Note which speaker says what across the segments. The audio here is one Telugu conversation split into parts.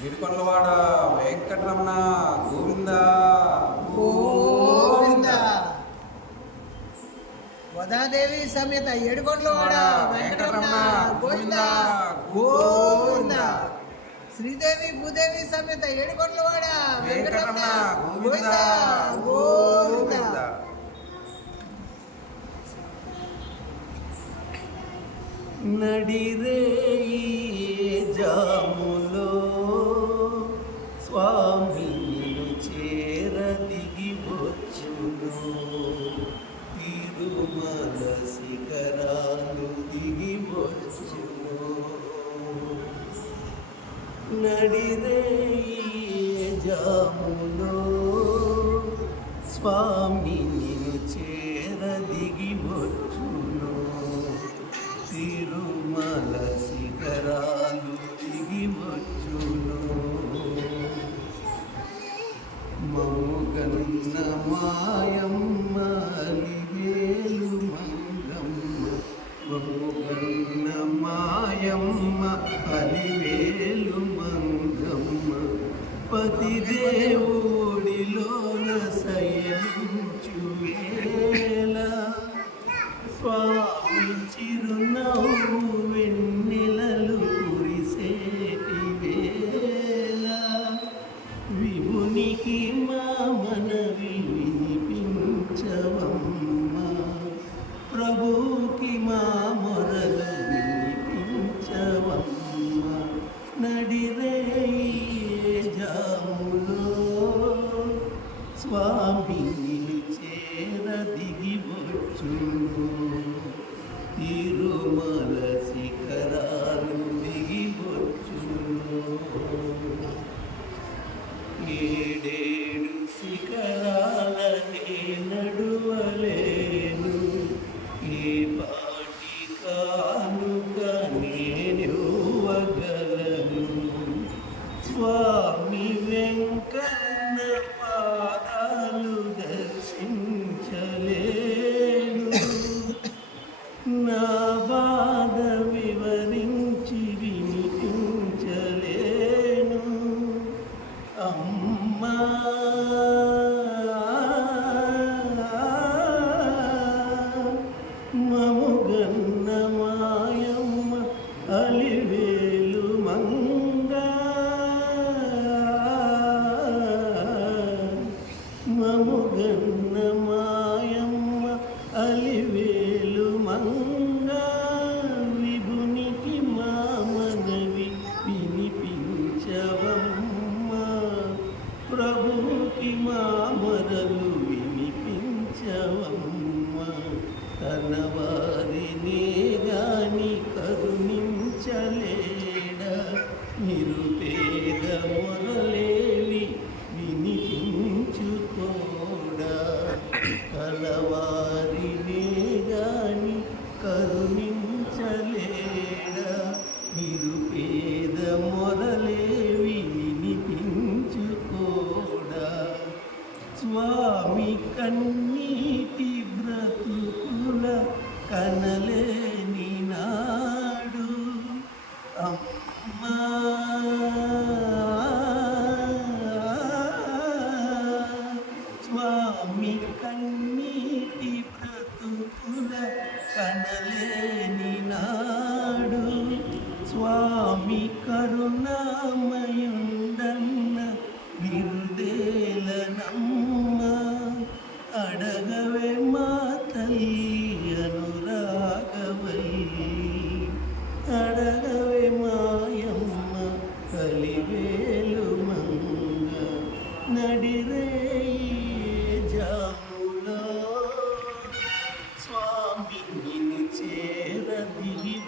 Speaker 1: గిరికొండవాడ వెంకటరమణ గోవింద.
Speaker 2: గోవింద. వదాదేవి సమేత ఏడుకొండలవాడ వెంకటరమణ గోవింద. గోవింద. శ్రీదేవి భూదేవి సమేత ఏడుకొండలవాడ వెంకటరమణ గోవింద. గోవింద.
Speaker 3: నడిరే జాములో నడిరే జాములో స్వామి నిను చేర దిగి వచ్చును. తిరుమల శిఖరాలు దిగి వచ్చును. మౌగన్న కన్న మాయమ్మని మాయమ్మ అలివేలు మంగమ్మ పతిదేవుడిలోన శయనించు వేళ స్వామి చిరునవ్వు వెన్నెలలు కురిసేటి వేళ. విభునికి మా പീഡേണു സിക వినిపించవమ్మ తన వారినే గాని కరుణించలేడ నిరుపేద మొరలేవి వినిపించుకోడా. కలవారినే గాని కరుణించలేడ నిరుపేద మొరలేవి వినిపించుకోడా. స్వామి కన్నీటి లేని నాడు స్వామి కరుణామయుండన్న బిరుదేలనమ్మ అడగవే మా తల్లి అనురాగవల్లి అడగవే మాయమ్మ కలివేలు మంగ. నడిరే జాములో. స్వామి se era.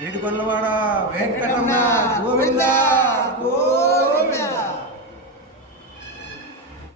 Speaker 1: ఏడుకొండలవాడ వెంకటమ్మ గోవిందా గో